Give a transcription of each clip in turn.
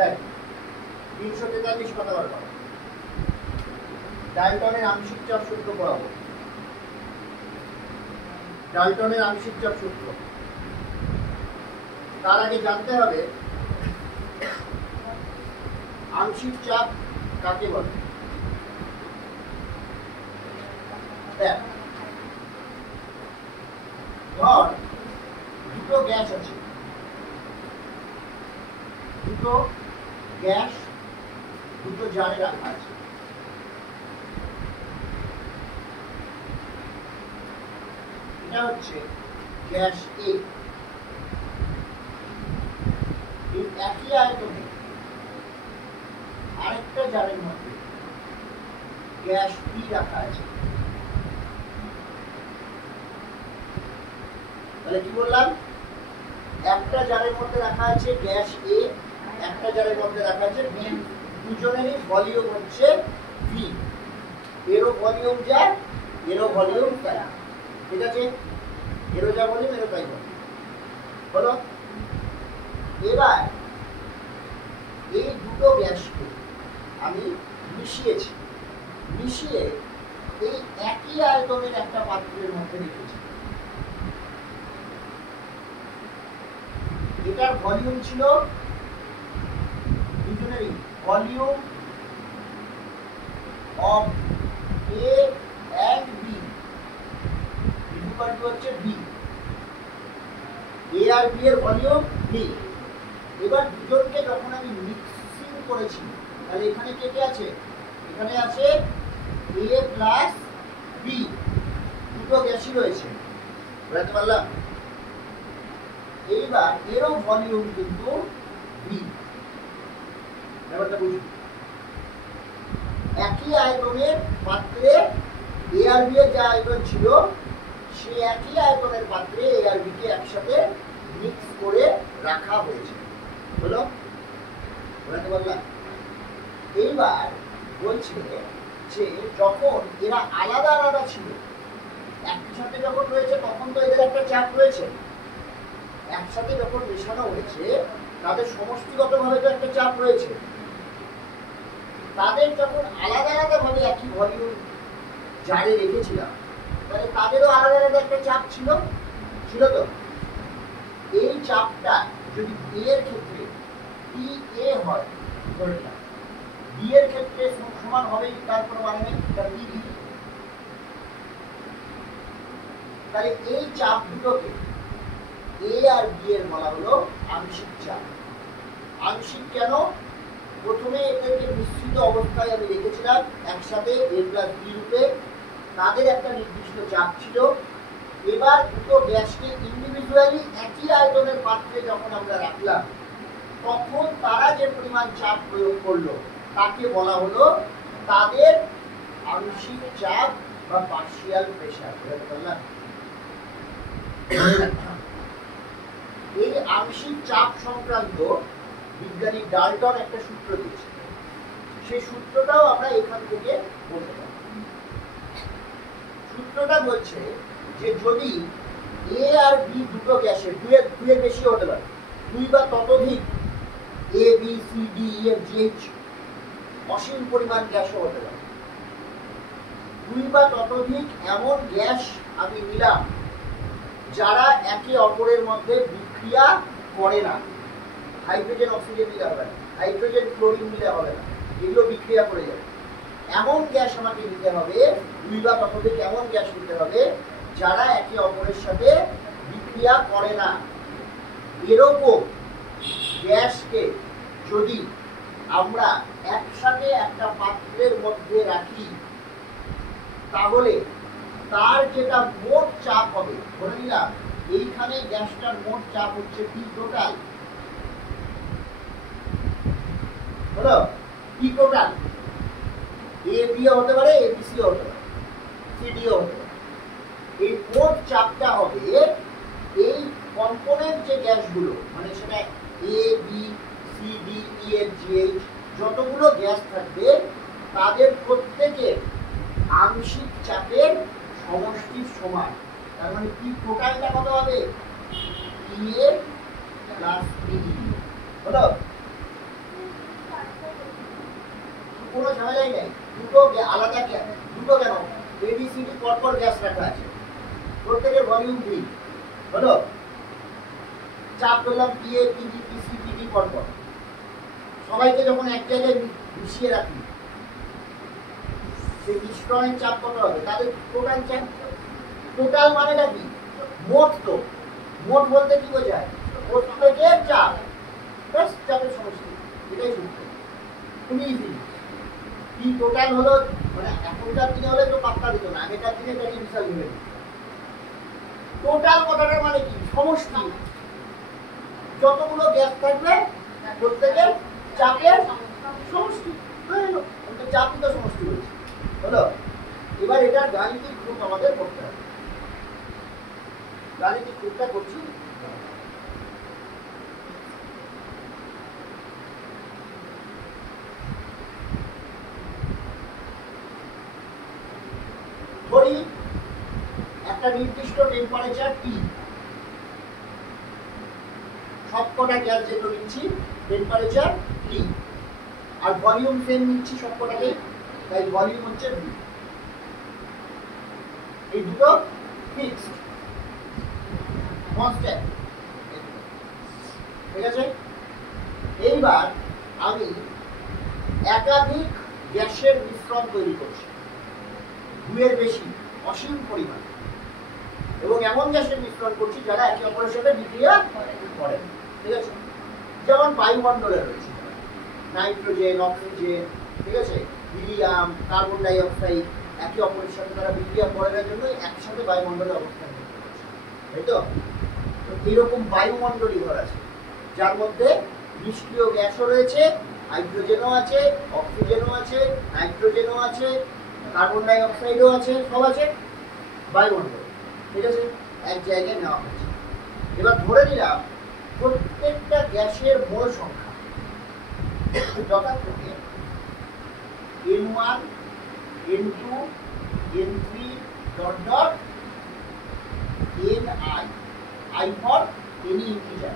দেখ 343 কথা বলবো। ডাল্টনের আংশিক চাপ সূত্র পড়াবো। ডাল্টনের আংশিক চাপ সূত্র। তার আগে জানতে হবে আংশিক চাপ কাকে বলে। দেখ ধর দুটো গ্যাস আছে, দুটো গ্যাস দুটো জারে রাখা আছে। এটা হচ্ছে গ্যাস এ। এই একই আয়তনে আরেকটা জারের মধ্যে গ্যাস বি রাখা আছে। তাহলে কি বললাম, একটা জারের মধ্যে রাখা আছে গ্যাস এ, একটা জারের মধ্যে রাখা আছে বি। দুজনেরই ভলিউম হচ্ছে ভি। এরও ভলিউম যা, এরও ভলিউম তাই। ঠিক আছে, এরও যা ভলিউম এরও তাই ভলিউম হলো। এবার এই দুটো গ্যাসকে আমি মিশিয়েছি, মিশিয়ে এই একই আয়তনের একটা পাত্রের মধ্যে রেখেছি। এটার ভলিউম ছিল দুজনেরই volume of A and B equal to হচ্ছে বি। এ আর বি এর ভলিউম বি। এবার দুজনকে যখন আমি মিক্সিং করেছি, তাহলে এখানে কে কে আছে, এখানে আছে এ প্লাস বি, দুটো গ্যাসই রয়েছে, বুঝতে পারলাম। এইবার এরও ভলিউম কিন্তু বি। ব্যাপারটা বুঝুন, একই আয়তনের পাত্রে এ আর বি এর যা আয়তন ছিল, সে একই আয়তনের পাত্রে এ আর বি কে একসাথে মিক্স করে রাখা হয়েছে। হলো, বুঝতে পারলাম। এইবার বলছে যে যখন এরা আলাদা আলাদা ছিল, একসাথে যখন রয়েছে তখন তো এদের একটা চাপ রয়েছে। একসাথে যখন মেশানো হয়েছে তাদের সমষ্টিগতভাবে তো একটা চাপ রয়েছে। তাদের যখন আলাদা আলাদা ভাবে একই ভলিউম জারে রেখেছিলাম, তাহলে তাদেরও আলাদা আলাদা একটা চাপ ছিল, ছিল তো। এই চাপটা যদি এ এর ক্ষেত্রে টি এ হয়, ধরে নিলাম বি এর ক্ষেত্রে সমান হবে, তার কোনো মানে নেই, তার বি। তাহলে এই চাপ দুটোকে এ আর বি এর বলা হলো আংশিক চাপ। আংশিক কেন? প্রথমে এদেরকে মিশ্রিত অবস্থায় আমি রেখেছিলাম একসাথে এ প্লাস বি রূপে, তাদের একটা নির্দিষ্ট চাপ ছিল। এবার দুটো গ্যাসকে ইন্ডিভিজুয়ালি একই আয়তনের পাত্রে যখন আমরা রাখলাম, তখন তারা যে পরিমাণ চাপ প্রয়োগ করলো তাকে বলা হলো তাদের আংশিক চাপ বা পার্শিয়াল প্রেসার। এই আংশিক চাপ সংক্রান্ত বিজ্ঞানী ডাল্টন একটা সূত্র দিয়েছে, সেই সূত্রটাও আমরা এখান থেকে বলতে পারি। সূত্রটা বলছে যে যদি এ আর বি দুটো গ্যাসের দুইয়ের বেশি হতে পারে, দুই বা ততোধিক A B C D E F G H অসীম পরিমাণ গ্যাসও হতে পারে, দুই বা ততোধিক এমন গ্যাস আমি নিলাম যারা একে অপরের মধ্যে বিক্রিয়া করে না। হাইড্রোজেন অক্সিজেন নিলে হবে না, হাইড্রোজেন ক্লোরিন নিলে হবে না, এগুলো বিক্রিয়া করে যাবে। এমন গ্যাস আমাকে নিতে হবে, দুই বা ততোধিক এমন গ্যাস নিতে হবে যারা একে অপরের সাথে বিক্রিয়া করে না। এরকম গ্যাসকে যদি আমরা একসাথে একটা পাত্রের মধ্যে রাখি, তাহলে তার যেটা মোট চাপ হবে, ধরে নিলাম এইখানে গ্যাসটার মোট চাপ হচ্ছে পি টোটাল, হলো পি টোটাল। এ বি হতে পারে, এ বি সি হতে পারে, সি ডি হতে পারে। এই মোট চাপটা হবে এই কম্পোনেন্ট যে গ্যাসগুলো, মানে সেটা A B C D E F G H যতগুলো গ্যাস থাকবে তাদের প্রত্যেকের আংশিক চাপের সমষ্টির সমান। তার মানে পি টোটালটা কত হবে, পি এ প্লাস পি। হলো, কোনো ঝামেলাই নেই, দুটো আলাদা গ্যাস, দুটো কেন এবিসিডি পরপর গ্যাস রাখা আছে, প্রত্যেকের ভলিউম ভি হলো, চাপ করলাম পিএ পিজি পিসি পিডি পরপর, সবাইকে যখন এক জায়গায় মিশিয়ে রাখি সেই মিশ্রণের চাপ কত হবে, তাদের টোটাল চাপ, টোটাল মানেটা কি, মোট, তো মোট বলতে কি বোঝায়, প্রত্যেকের চাপ প্লাস চাপের সমষ্টি, এটাই সূত্র, খুবই ইজি। কি টোটাল হলো, মানে এখনকার দিনে হলে তো পাত্তা দিত না, আগেকার দিনে তাকে বিশাল ভেবে দিত। টোটাল কথাটার মানে কি, সমষ্টি, যতগুলো গ্যাস থাকবে প্রত্যেকের চাপের সমষ্টি, চাপই তো সমষ্টি হয়েছে হলো। এবার এটার গাণিতিক রূপ আমাদের করতে হবে, গাণিতিক রূপটা করছি। ধরি একটা নির্দিষ্ট টেম্পারেচার টি, সবকটা গ্যাস যেগুলো নিচ্ছি টেম্পারেচার টি, আর ভলিউম সেম নিচ্ছি সবকটাকে, তাই ভলিউম হচ্ছে ভি, এই দুটো ফিক্সড কনস্ট্যান্ট, ঠিক আছে। এইবার আমি একাধিক গ্যাসের মিশ্রণ তৈরি করছি, দুইয়ের বেশি, অসীম পরিমাণ, এবং এমন গ্যাসের মিশ্রণ করছি যারা একে অপরের সাথে বিক্রিয়া করে, ঠিক আছে। যেমন বায়ুমণ্ডলে রয়েছে নাইট্রোজেন, অক্সিজেন, ঠিক আছে, হিলিয়াম, কার্বন ডাই অক্সাইড, একে অপরের সাথে তারা বিক্রিয়া করার জন্য একসাথে বায়ুমণ্ডলে অবস্থান করতে পারছে, তাই তো। এরকম বায়ুমণ্ডলী ঘর আছে যার মধ্যে নিষ্ক্রিয় গ্যাসও রয়েছে, হাইড্রোজেনও আছে, অক্সিজেনও আছে, নাইট্রোজেনও আছে, কার্বন ডাই অক্সাইডও আছে, সব আছে বায়ুমণ্ডল, ঠিক আছে, এক জায়গায় নেওয়া হয়েছে। এবার ধরে নিলাম প্রত্যেকটা গ্যাসের মোল সংখ্যা যথাক্রমে N1, N2, N3 dot dot Ni, I for any integer,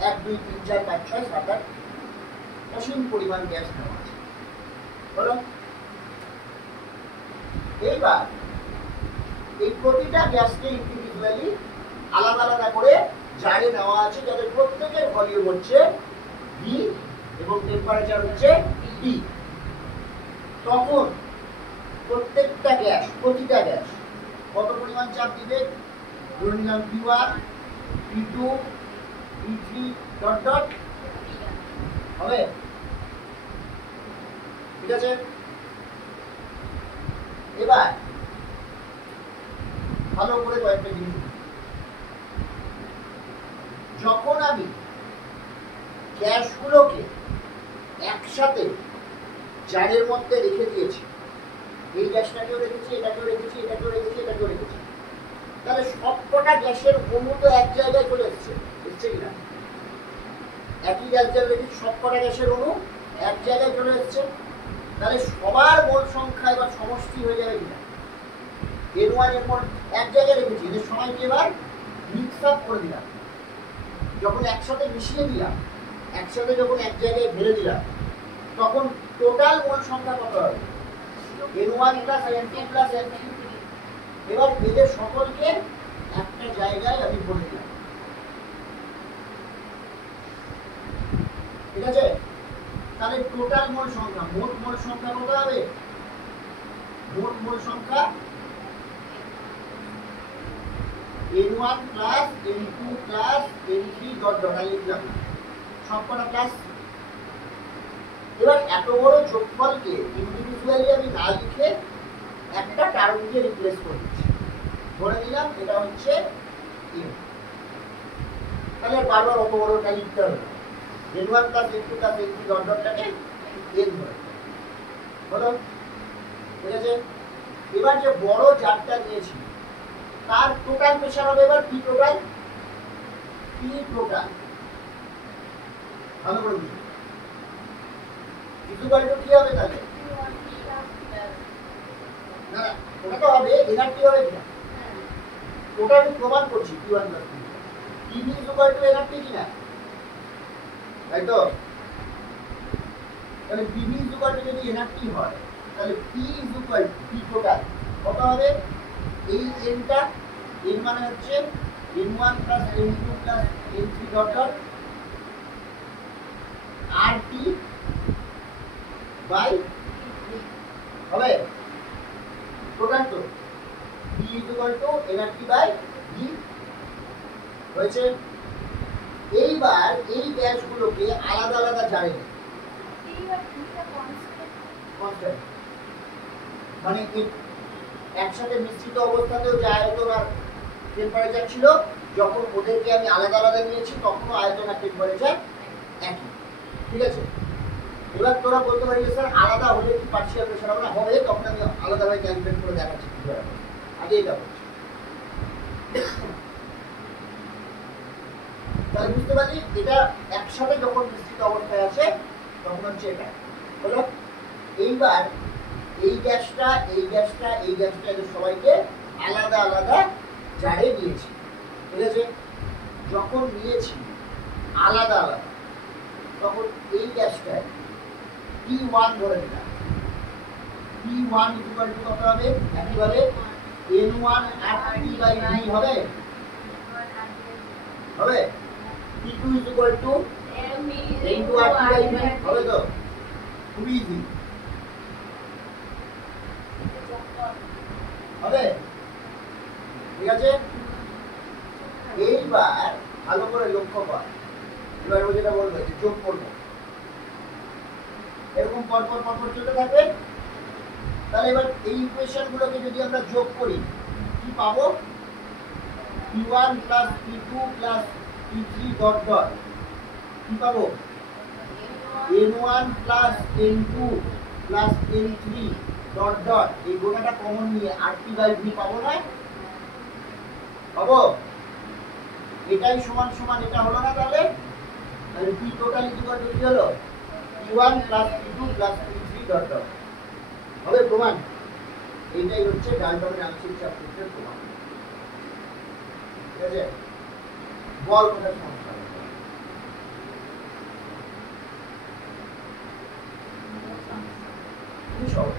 1 2 3 4 5 6 7 8 অসীম পরিমাণ গ্যাস নেওয়া আছে হলো। এইবার এই প্রতিটা গ্যাসকে ইন্ডিভিজুয়ালি আলাদা আলাদা করে জারে নেওয়া আছে, যাদের প্রত্যেকের ভলিউম হচ্ছে ভি এবং টেম্পারেচার হচ্ছে টি। তখন প্রত্যেকটা গ্যাস, প্রতিটা গ্যাস কত পরিমাণ চাপ দিবে, ধরে নিলাম P1, P2, P3 dot dot হবে, ঠিক আছে। এবার ভালো করে কয়েকটা জিনিস, যখন আমি গ্যাসগুলোকে একসাথে জারের মধ্যে রেখে দিয়েছি, এই গ্যাসটাকেও রেখেছি, এটাকেও রেখেছি, এটাকেও রেখেছি, এটাকেও রেখেছি, তাহলে সবকটা গ্যাসের অণু তো এক জায়গায় চলে এসছে, এসছে কিনা, একই গ্যাস জার রেখেছি, সবকটা গ্যাসের অণু এক জায়গায় চলে এসছে, তাহলে সবার মোল সংখ্যা এবার সমষ্টি হয়ে যাবে কিনা, N1 N1 এক জায়গায় রেখেছি, এদের সবাইকে এবার মিক্স আপ করে দিলাম, যখন একসাথে মিশিয়ে দিলাম, একসাথে যখন এক জায়গায় ঢেলে দিলাম, তখন টোটাল মোল সংখ্যা কত হবে, N1 plus N2 plus N3। এবার এদের সকলকে একটা জায়গায় আমি ভরে দিলাম, ঠিক আছে। তাহলে টোটাল মোল সংখ্যা, মোট মোল সংখ্যা কত হবে, মোট মোল সংখ্যা N1 plus N2 plus N3 dot dot লিখলাম, সবকটা প্লাস। এবার এত বড় যোগফলকে ইন্ডিভিজুয়ালি আমি না লিখে একটা টার্ম দিয়ে রিপ্লেস করে দিচ্ছি, ধরে নিলাম এটা হচ্ছে n, তাহলে বারবার অত বড়টা লিখতে হবে না, N1 plus N2 plus N3 dot ডটটাকে n ধরে হলো, ঠিক আছে। এবার যে বড় জারটা নিয়েছি তার টোটাল প্রেসার হবে এবার পি টোটাল, পি টোটাল ভালো করে বুঝুন, ইকুয়াল টু কি হবে তাহলে, না ওটা তো হবে এনআরটি হবে কিনা, ওটা আমি প্রমাণ করছি P1 plus P2, PV equal to NRT কিনা, তাই তো। তাহলে PV ইজ ইকুয়াল টু যদি NRT হয় তাহলে P is equal to P total কত হবে? এই nটা n মানে হচ্ছে n1 plus n2 plus n3 dot dot RT by হবে টোটাল তো P is equal to NRT by V হয়েছে। এইবার এই গ্যাসগুলোকে আলাদা আলাদা জারে কনস্ট্যান্ট মানে একসাথে মিশ্রিত অবস্থাতেও যে আয়তন আর টেম্পারেচার ছিল, যখন ওদেরকে আমি আলাদা আলাদা নিয়েছি তখনও আয়তন আর টেম্পারেচার একই। ঠিক আছে, এবার তোরা বলতে পারি যে স্যার আলাদা হলে কি পার্শিয়াল প্রেসার হবে না? হবে, তখন আমি আলাদাভাবে ক্যালকুলেট করে দেখাচ্ছি কিভাবে। আগে এটা বলছি, তাহলে বুঝতে পারছি এটা একসাথে যখন মিশ্রিত অবস্থায় আছে তখন হচ্ছে এটা হলো। এইবার এই গ্যাসটা এই গ্যাসটা এই গ্যাসটা এদের সবাইকে আলাদা আলাদা জারে নিয়েছি। ঠিক আছে, যখন নিয়েছি আলাদা আলাদা তখন এই গ্যাসটায় P1 ধরে নিলাম। P1 ইকুয়াল টু কত হবে? একইভাবে N1 RT বাই V হবে হবে P2 is equal to N2 RT by V হবে তো? খুবই ইজি হবে। ঠিক আছে, এইবার ভালো করে লক্ষ্য কর। এবার ও যেটা বলবে যে যোগ করবো, এরকম পরপর পরপর চলতে থাকবে। তাহলে এবার এই ইকুয়েশন গুলোকে যদি আমরা যোগ করি কি পাবো? P1 plus P2 plus P3 dot dot কি পাবো? N1 plus N2 plus N3 dot dot এই গোটাটা কমন নিয়ে RT বাই V পাবো না? পাবো। এটাই সমান সমান এটা হলো না? তাহলে P total is equal to কি হলো? P1 plus P2 plus P3 dot dot হবে প্রমাণ। এইটাই হচ্ছে ডাল্টনের আংশিক চাপ সূত্রের প্রমাণ। ঠিক আছে, বল কোথায় সমস্যা? খুবই সহজ।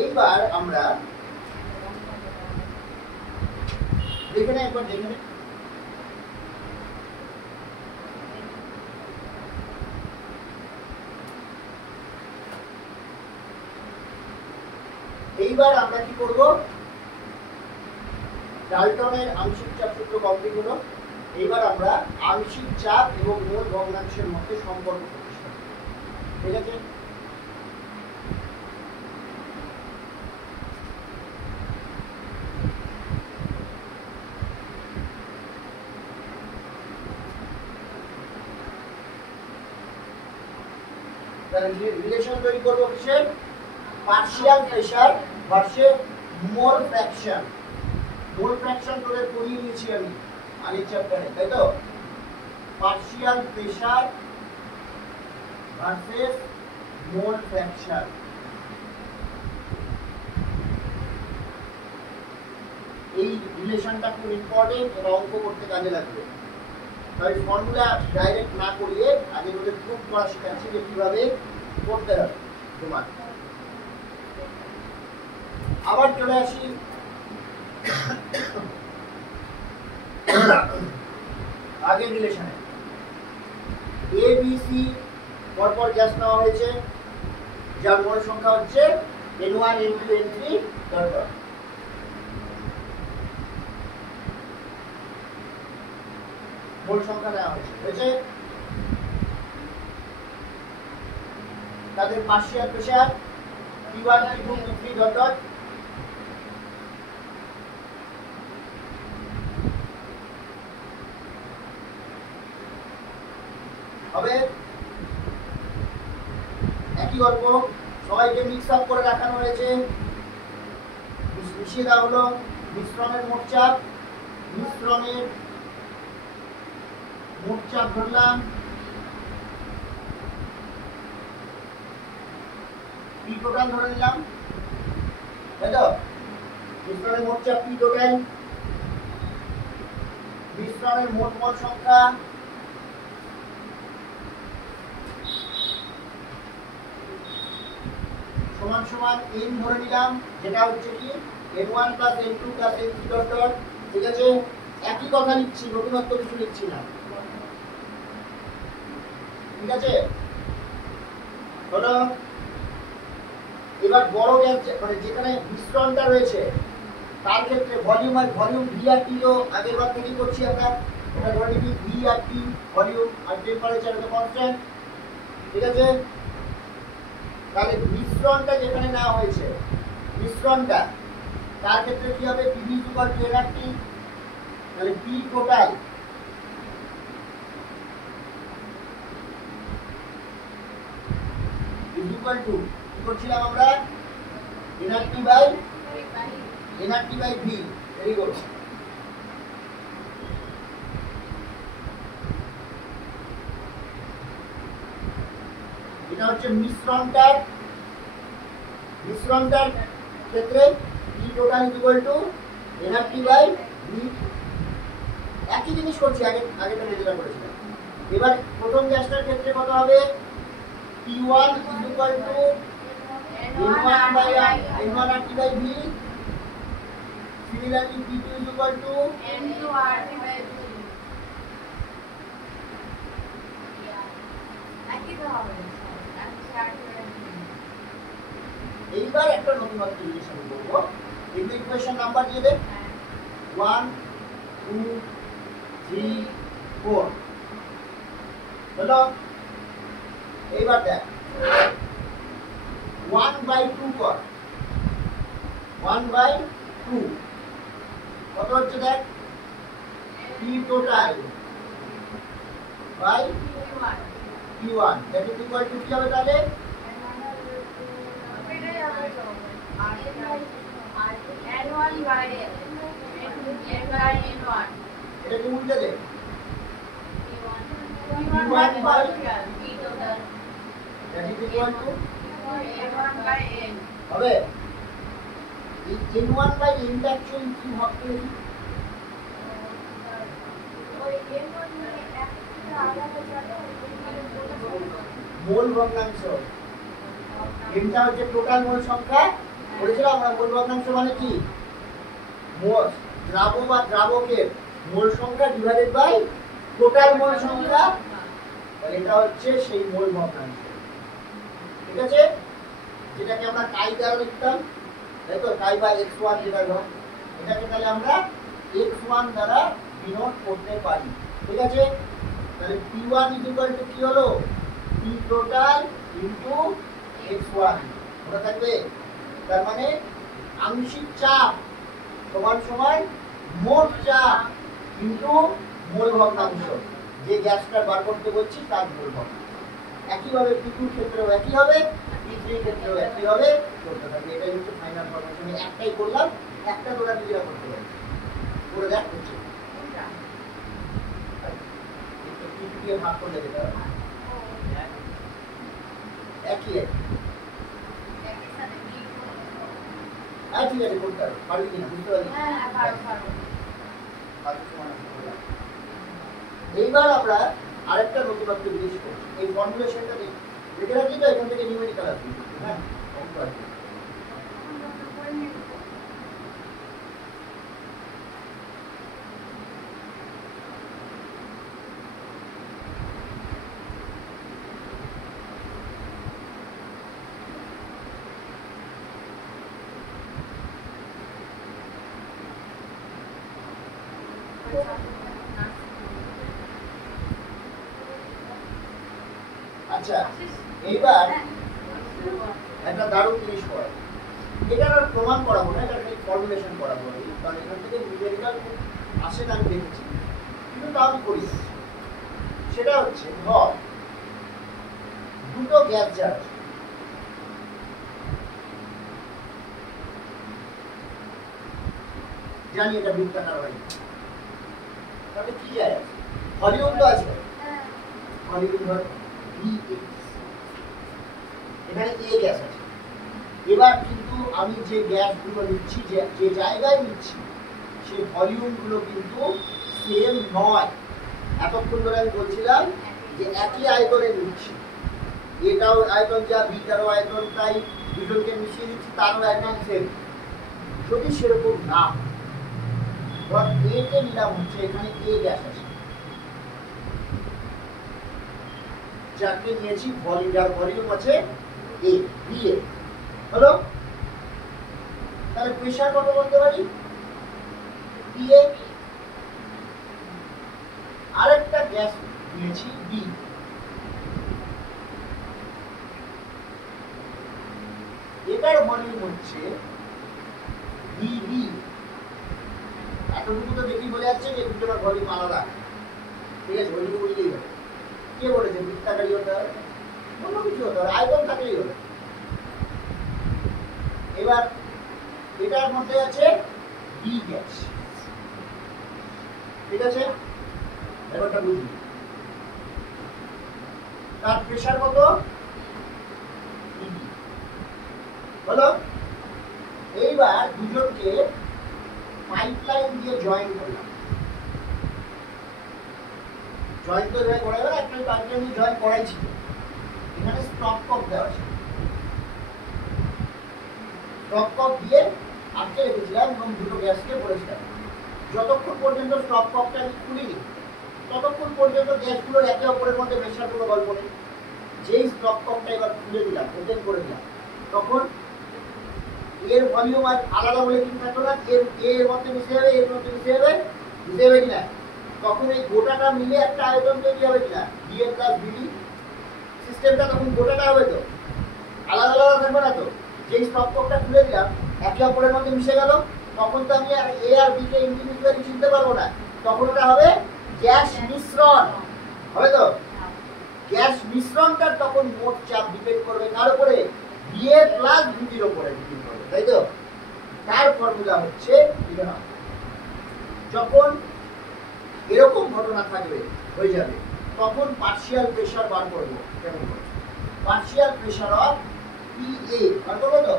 এইবার আমরা দেখে নেই, একবার দেখে নেই। এইবার আমরা কি করব? ডাল্টনের আংশিক চাপ সূত্র কমপ্লিট হলো। এইবার আমরা আংশিক চাপ এবং মোল ভগ্নাংশের মধ্যে সম্পর্ক প্রতিষ্ঠা করব। ঠিক আছে, তাহলে রিলেশন তৈরি করব কিসের? পার্শিয়াল প্রেসার ভার্সেস মোল ফ্র্যাকশন। মোল ফ্র্যাকশন তোদের পড়িয়ে নিয়েছি আমি আগের চ্যাপ্টারে, তাই তো? পার্শিয়াল প্রেসার ভার্সেস মোল ফ্র্যাকশন। এই রিলেশনটা খুব ইম্পর্টেন্ট, এটা অঙ্ক করতে কাজে লাগবে। তাই ফর্মুলা ডাইরেক্ট না করিয়ে আগে তোদের প্রুফ করা শেখাচ্ছি যে কিভাবে করতে হবে তোমার। আবার চলে আসি আগের রিলেশনে। এ বি সি পরপর গ্যাস নেওয়া হয়েছে, যার মোল সংখ্যা হচ্ছে N1 N2 N3 dot dot. মোল সংখ্যা নেওয়া হয়েছে। তাদের partial pressure P1 P2 P3 dot dot হবে একই গল্প। সবাইকে মিক্স আপ করে রাখানো হয়েছে, মিশিয়ে দেওয়া হলো। মিশ্রণের মোট চাপ, মিশ্রণের মোট চাপ ধরলাম P টোটাল ধরে নিলাম, তাই তো? মিশ্রণের মোট চাপ P টোটাল মিশ্রণের মোট মোল সংখ্যা সমান সমান n ধরে নিলাম, যেটা হচ্ছে কি n1 + n2 + n3 dot dot. ঠিক আছে, একই কথা লিখছি, নতুনত্ব কিছু লিখছি না। ঠিক আছে, হলো এবার বড় গ্যাস মানে যেখানে মিশ্রণটা রয়েছে তার ক্ষেত্রে ভলিউম আর ভলিউম ভি আর টি তো আগের বার থেকেই করছি আমরা। এটা ধরে নিবি ভি আর টি ভলিউম আর টেম্পারেচার তো কনস্ট্যান্ট। ঠিক আছে, তাহলে মিশ্রণটা যেখানে নেওয়া হয়েছে মিশ্রণটা তার ক্ষেত্রে কি হবে পিভি ইকুয়াল টু এনআরটি। তাহলে পি টোটাল ইকুয়াল টু কি করছিলাম আমরা NRT by V. Very good. এটা হচ্ছে মিশ্রণটার ক্ষেত্রে P total equal to NRT by V. একই জিনিস করছি, আগেটা যেটা করেছিলাম। এবার প্রথম গ্যাসটার ক্ষেত্রে কত হবে P1 equal to N1 by N1 RT by V। Similarly P2 equal to N2 RT by V। একই তো হবে। এইবার একটা নতুন জিনিস আমি বলবো, এই ইকুয়েশন নাম্বার দিয়ে দে 1 2 3 4 হলো। এইবার দেখ 1/2 কর, 1/2 কত হচ্ছে দেখ P total by P1 that is equal to কি হবে তাহলে N1 by N1 এটা কি উল্টে দে P1 by P total that is equal to N1 by N হবে। এই N1 বাই N টা অ্যাকচুয়ালি কি হবে ওই N1 মানে একটা আলাদা জায়গা মোল ভগ্নাংশ। এটা হচ্ছে টোটাল মোল সংখ্যা। বলেছিলাম আমরা মোল ভগ্নাংশ মানে কি মোল দ্রাব বা দ্রাবকের মোল সংখ্যা ডিভাইডেড বাই টোটাল মোল সংখ্যা। তাহলে এটা হচ্ছে সেই মোল ভগ্নাংশ। ঠিক আছে, যেটাকে আমরা কাই দ্বারা লিখতাম, তাই তো কাই বাই x1 যেটা হয়, এটাকে তাহলে আমরা x1 দ্বারা ডিনোট করতে পারি। ঠিক আছে, তাহলে P1 ইকুয়াল টু কি হলো P টোটাল ইনটু x1 ওটা থাকবে। তার মানে আংশিক চাপ সমান সমান মোট চাপ ইনটু মোল ভগ্নাংশ, যে গ্যাসটা বার করতে বলছি তার মোল ভগ্নাংশ। একইভাবে P2 ক্ষেত্রেও একই হবে, P3 ক্ষেত্রেও একই হবে, করতে থাকবে। এটাই হচ্ছে ফাইনাল ফর্মুলা। আমি একটাই করলাম, একটা তোরা নিজেরা করতে পারবে, করে দেখ হচ্ছে P2 দিয়ে ভাগ করলে যেটা হবে একই ঠিক আছে, করতে হবে। পারবি কিনা বুঝতে পারবি? এইবার আমরা আরেকটা নতুনত্ব জিনিস করছি, এই ফর্মুলেশনটা দেখে রাখি তো, এখান থেকে নিউমেরিক্যাল আসবে। হ্যাঁ, অঙ্ক আসবে। আচ্ছা, এইবার একটা দারুণ জিনিস করে, এটা আর প্রমাণ করাবো না, এটা খালি ফর্মুলেশন করাবো। কারণ এখান থেকে নিউমেরিক্যাল আসে না আমি দেখেছি, কিন্তু তা আমি করি। সেটা হচ্ছে ধর দুটো গ্যাস জার, জানি এটা বৃত্তাকার হয়, তাহলে কি যায় ভলিউম তো আছে, ভলিউম ধর Vx, এখানে A গ্যাস আছে। এবার কিন্তু আমি যে গ্যাসগুলো নিচ্ছি, যে জায়গায় নিচ্ছি, সেই ভলিউমগুলো কিন্তু সেম নয়। এতক্ষণ ধরে আমি বলছিলাম যে একই আয়তনে নিচ্ছি, এটাও আয়তন যা, বিটারও আয়তন তাই, দুজনকে মিশিয়ে দিচ্ছি তারও আয়তন সেম। যদি সেরকম না ধর এ কে নিলাম হচ্ছে এখানে এ গ্যাস আছে, যাকে নিয়েছি ভলিউম, যার ভলিউম আছে এ বি এ হলো, তাহলে প্রেসার কত বলতে পারি বি এ। আরেকটা গ্যাস নিয়েছি বি, এটার ভলিউম হচ্ছে বিবি। এতটুকু তো দেখি বোঝা যাচ্ছে যে দুটোর ভলিউম আলাদা, ঠিক আছে? ওইটুকু বুঝলেই হবে। কে বলেছে বৃত্তাকারী হতে হবে? অন্য কিছু হতে হবে, আয়তন থাকলেই হবে। এবার এটার মধ্যে আছে বি গ্যাস, ঠিক আছে? ব্যাপারটা বুঝলি? তার প্রেসার কত হলো। এইবার দুজনকে পাইপলাইন দিয়ে জয়েন করলাম, জয়েন তো জয়েন করা যাবে, একটা পাইপলাইন দিয়ে জয়েন করাই ছিল। এখানে স্টপ কপ দেওয়া আছে, স্টপ কপ দিয়ে আটকে রেখেছিলাম এবং দুটো গ্যাসকে বলেছিলাম যতক্ষণ পর্যন্ত স্টপ কপটা আমি খুলিনি ততক্ষণ পর্যন্ত গ্যাসগুলো একে অপরের মধ্যে মেশার কোনো গল্প নেই। যেই স্টপ কপটা এবার খুলে দিলাম, ওপেন করে দিলাম, তখন এর ভলিউম আর আলাদা বলে কিছু থাকলো না, এর মধ্যে মিশে যাবে, এর মধ্যে মিশে যাবে, মিশে যাবে কিনা, তখন এই গোটাটা মিলে একটা আয়তন তৈরি হবে কিনা, বিএ প্লাস বিডি সিস্টেমটা, তখন গোটাটা হবে তো, আলাদা আলাদা থাকবে না তো। যেই স্টপ কপটা খুলে দিলাম একে অপরের মধ্যে মিশে গেল, তখন তো আমি আর এ আর বি কে ইন্ডিভিজুয়ালি চিনতে পারবো না, তখন ওটা হবে গ্যাস মিশ্রণ, হবে তো? গ্যাস মিশ্রণটার তখন মোট চাপ ডিপেন্ড করবে কার উপরে, বিএ প্লাস বিডির উপরে ডিপেন্ড করবে, তাই তো? তার ফর্মুলা হচ্ছে এটা। যখন এরকম ঘটনা থাকবে হয়ে যাবে, তখন পার্শিয়াল প্রেসার বার করবো। কেমন করে? পার্শিয়াল প্রেসার অফ পিএ বার করবো তো,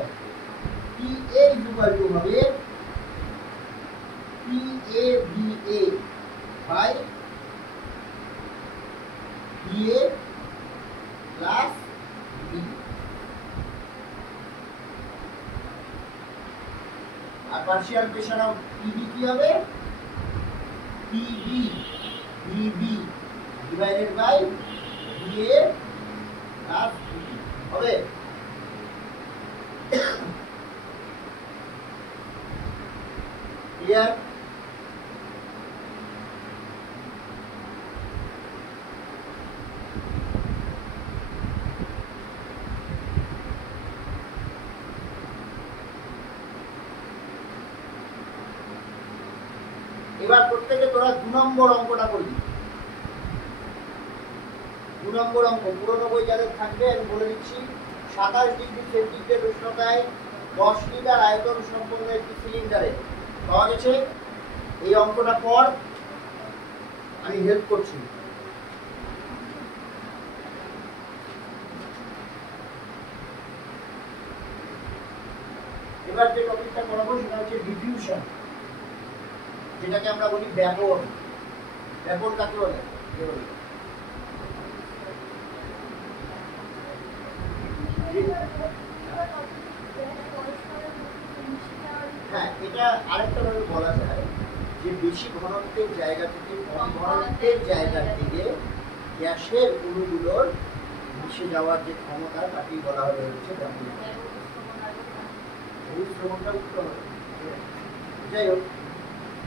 পিএ ইকুয়াল টু হবে PA BA by BA plus B. আর পার্শিয়াল প্রেসার অফ পিবি কি হবে, PB Bibi divided by BA plus বিবি হবে। ক্লিয়ার? এবার প্রত্যেকে তোরা 2 নম্বর অঙ্কটা করবি। 2 নম্বর অঙ্ক পুরোনো বই যাদের থাকবে আমি বলে দিচ্ছি, 27 ডিগ্রি সেন্টিগ্রেড উষ্ণতায় 10 লিটার আয়তন সম্পন্ন একটি সিলিন্ডারে পাওয়া গেছে। এই অঙ্কটা পর, আমি হেল্প করছি। এবার যে টপিকটা করাবো সেটা হচ্ছে ডিফিউশন, যেটাকে আমরা বলি ব্যাপন। ব্যাপন কাকে বলে? হ্যাঁ, এটা আরেকটা ভাবে বলা যায় যে বেশি ঘনত্বের জায়গা থেকে কম ঘনত্বের জায়গা থেকে গ্যাসের অণুগুলোর মিশে যাওয়ার যে ক্ষমতা তাকেই বলা হচ্ছে ব্যাপন। অভিশ্রবণটা উত্তর হবে। যাই হোক,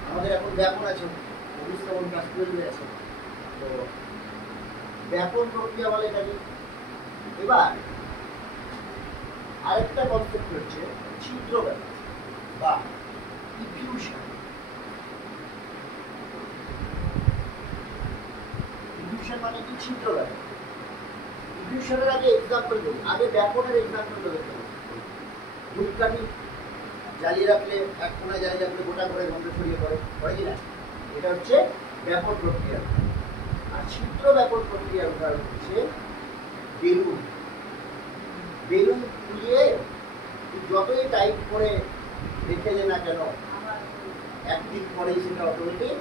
আমাদের এখন ব্যাপন আছে, অভিশ্রবণ ক্লাস 12 আছে, তো ব্যাপন প্রক্রিয়া বলে এটাকে। এবার আরেকটা কনসেপ্ট হচ্ছে ছিদ্র ব্যাপন বা ডিফিউশন। ডিফিউশন মানে কি? ছিদ্র ব্যাপন। ডিফিউশনের আগে এক্সাম্পল দেবো, আগে ব্যাপনের এক্সাম্পল দেবো। ধূপকাঠি জ্বালিয়ে রাখলে, এক কোনায় জ্বালিয়ে রাখলে গোটা করে গন্ধ ছড়িয়ে পড়ে, হয় কিনা? এটা হচ্ছে ব্যাপন প্রক্রিয়া। আর ছিদ্র ব্যাপন প্রক্রিয়ার উদাহরণ হচ্ছে বেলুন। বেলুন ফুলিয়ে যতই টাইট করে রেখে দে না কেন, একদিক পরেই সেটা অটোমেটিক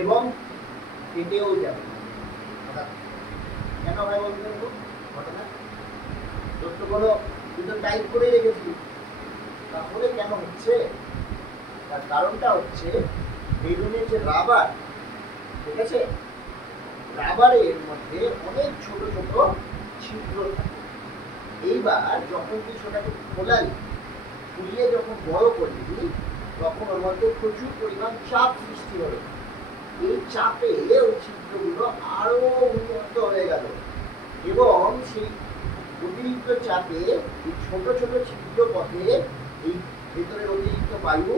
এবং কেটেও যাবে। কেন ভাই বলবেন তো ঘটনা তথ্যগুলো কিন্তু টাইপ করে রেখেছি, তাহলে কেন হচ্ছে? তার কারণটা হচ্ছে বেলুনের যে রাবার, ঠিক আছে, রাবারের মধ্যে অনেক ছোট ছোট ছিদ্র থাকে। এইবার যখন তুই সেটাকে খোলালি, খুলিয়ে যখন বড় করলি, তখন ওর মধ্যে প্রচুর পরিমাণ চাপ সৃষ্টি হলো। এই চাপে ওই ছিদ্রগুলো আরো উন্মুক্ত হয়ে গেল এবং সেই অতিরিক্ত চাপে এই ছোট ছোট ছিদ্র পথে এই ভেতরের অতিরিক্ত বায়ু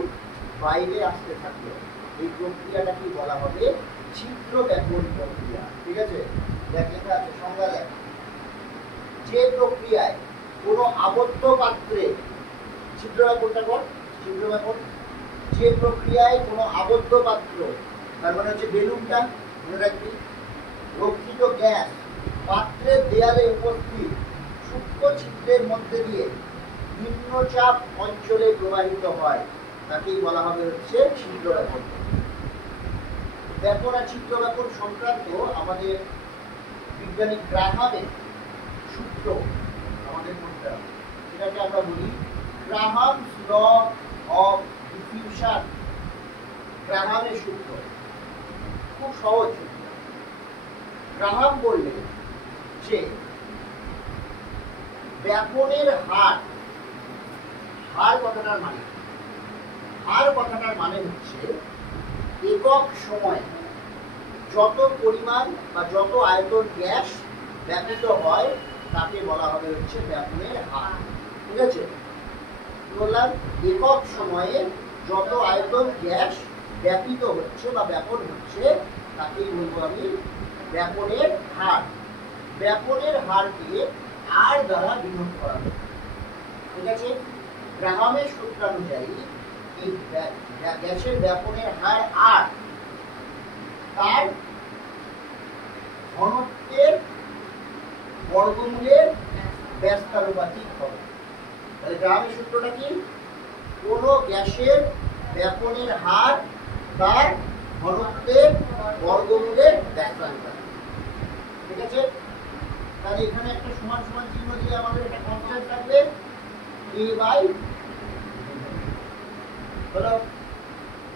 বাইরে আসতে থাকলো। এই প্রক্রিয়াটাকে বলা হবে ছিদ্র ব্যাপন প্রক্রিয়া। ঠিক আছে, দেখ লেখা আছে সংজ্ঞা দেখ। যে প্রক্রিয়ায় কোনো আবদ্ধ পাত্রে ছিদ্র ব্যাপনটা কর, ছিদ্র ব্যাপন। যে প্রক্রিয়ায় কোনো আবদ্ধ পাত্র, তার মানে হচ্ছে বেলুনটা, মনে রাখবি, রক্ষিত গ্যাস পাত্রের দেয়ালে উপস্থিত সূক্ষ্ম ছিদ্রের মধ্যে দিয়ে নিম্নচাপ অঞ্চলে প্রবাহিত হয়, তাকেই বলা হবে হচ্ছে ছিদ্র ব্যাপন। ব্যাপন আর ছিদ্র ব্যাপন সংক্রান্ত আমাদের বিজ্ঞানী গ্রাহামের সূত্র আমাদের মধ্যে, সেটাকে আমরা বলি গ্রাহামস ল অফ ডিফিউশন। গ্রাহামের সূত্র খুব সহজ। গ্রাহাম বললেন যে ব্যাপনের হার, হার কথাটার মানে হচ্ছে একক সময় যত পরিমাণ বা যত আয়তন গ্যাস ব্যাপিত হয় তাকে বলা হবে হচ্ছে ব্যাপনের হার। ঠিক আছে, বললাম একক সময়ে যত আয়তন গ্যাস ব্যাপিত হচ্ছে বা ব্যাপন হচ্ছে তাকেই বলবো আমি ব্যাপনের হার। ব্যাপনের হারকে আর দ্বারা বিভক্ত করা হবে। ঠিক আছে, গ্রাহামের সূত্রানুযায়ী এই গ্যাসের ব্যাপনের হার আর তার ঘনত্বের বর্গমূলের ব্যস্তানুপাতিক হবে। তাহলে গ্রাহামের সূত্রটা কি? কোন গ্যাসের ব্যাপনের হার তার ঘনত্বের বর্গমূলের ব্যস্তানুপাতিক। ঠিক আছে, তাহলে এখানে একটা সমান সমান চিহ্ন দিলে আমাদের এটা কনস্ট্যান্ট থাকবে a বাই। হলো,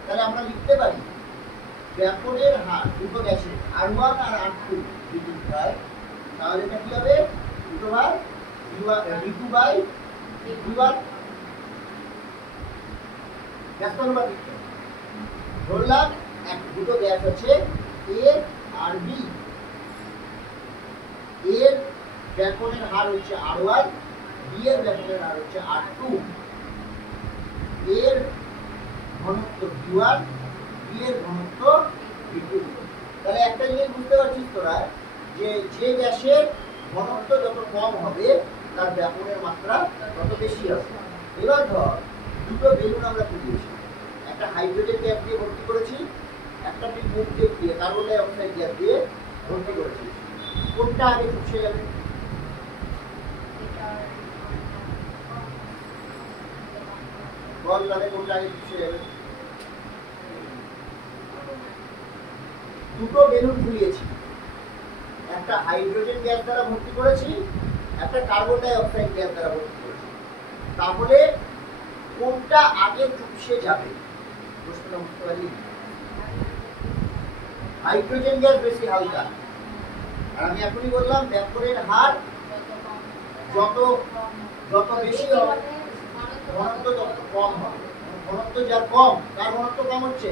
তাহলে আমরা লিখতে পারি ব্যাপনের হার দুটো গ্যাসের R1 আর R2 যদি হয়, তাহলে এটা কি হবে? দুটো বার V2 বাই V1 ব্যস্তানুপাতিক। ধরলাম দুটো গ্যাস আছে A আর B, এর ব্যাপনের হার হচ্ছে R1, B এর ব্যাপনের হার হচ্ছে R2, এর ঘনত্ব V1, B এর ঘনত্ব V2। তাহলে একটা জিনিস বুঝতে পারছিস তোরা যে যে গ্যাসের ঘনত্ব যত কম হবে তার ব্যাপনের মাত্রা তত বেশি হবে। এবার ধর দুটো বেলুন আমরা তুলেছি, একটা হাইড্রোজেন গ্যাস দিয়ে ভর্তি করেছি, একটা মুখ দিয়ে কার্বন ডাই অক্সাইড গ্যাস দিয়ে ভর্তি করেছি। কোনটা আগে চুপসে যাবে? বল তাহলে কোনটা আগে চুপসে যাবে? দুটো বেলুন খুলিয়েছি, একটা হাইড্রোজেন গ্যাস দ্বারা ভর্তি করেছি, একটা কার্বন ডাই অক্সাইড গ্যাস দ্বারা ভর্তি করেছি। তাহলে কোনটা আগে চুপসে যাবে? প্রশ্নটা বুঝতে পারলি? হাইড্রোজেন গ্যাস বেশি হালকা, আর আমি এখনই বললাম ব্যাপনের হার যত যত বেশি হবে ঘনত্ব তত কম হবে। ঘনত্ব যার কম, কার ঘনত্ব কম হচ্ছে?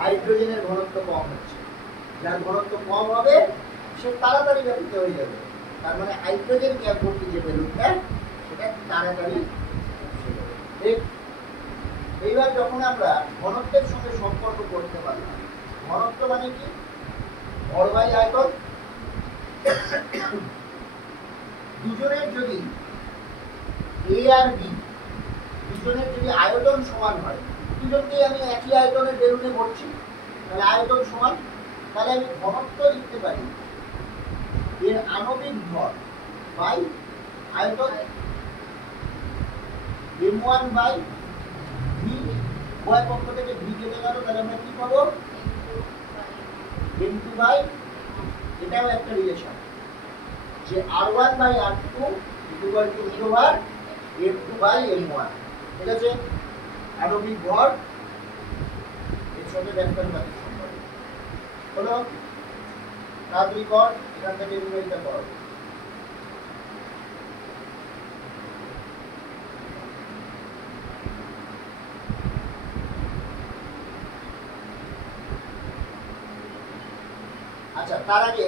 হাইড্রোজেনের ঘনত্ব কম হচ্ছে। যার ঘনত্ব কম হবে সে তাড়াতাড়ি ব্যাপিত হয়ে যাবে। তার মানে হাইড্রোজেন গ্যাস ভর্তি যে বেলুনটা সেটা তাড়াতাড়ি। এইবার যখন আমরা ঘনত্বের সঙ্গে সম্পর্ক করতে পারলাম, ঘনত্ব মানে কি? ভর বাই আয়তন। দুজনের যদি A আর B দুজনের যদি আয়তন সমান হয়, দুজনকে আমি একই আয়তনের বেলুনে ভরছি, তাহলে আয়তন সমান, তাহলে আমি ঘনত্ব লিখতে পারি এর আণবিক ভর বাই আয়তন M1 বাই V উভয় পক্ষ থেকে ভি কেটে গেল, তাহলে আমরা কি পাবো? m2 বাই, এটাও একটা রিলেশন যে r1 by r2 equal to root over m2 by m1। ঠিক আছে, আণবিক ভর এর সাথে ব্যাখ্যানুপাতিক সম্পর্ক হলো। তাড়াতাড়ি কর, এখান থেকে নির্ণয়টা কর। আচ্ছা, তার আগে